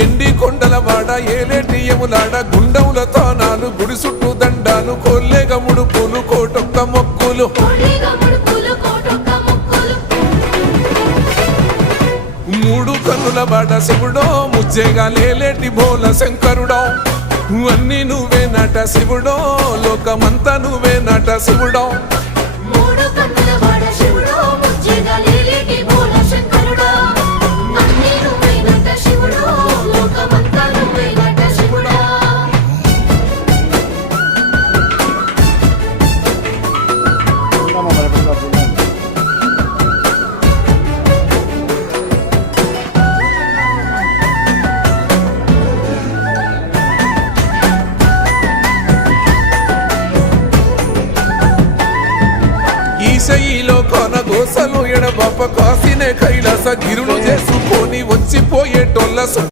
ఎండి కొండల వాడ ఏలేటియములాడ గుండముల తానాలు గుడి చుట్టూ దండాలు కొల్లేగ ముడుపులు కోటొక్క మొక్కులు మూడు కన్నుల బాట శివుడో ముజ్జేగా లేలేటి బోల శంకరుడో అన్ని నువ్వే నట శివుడో లోకమంతా నువ్వే నట శివుడో ఈశయిలో కొన గోసలు ఎడబాప కాసినే కైలాస గిరులు చేసుకొని వచ్చిపోయేటోళ్ళ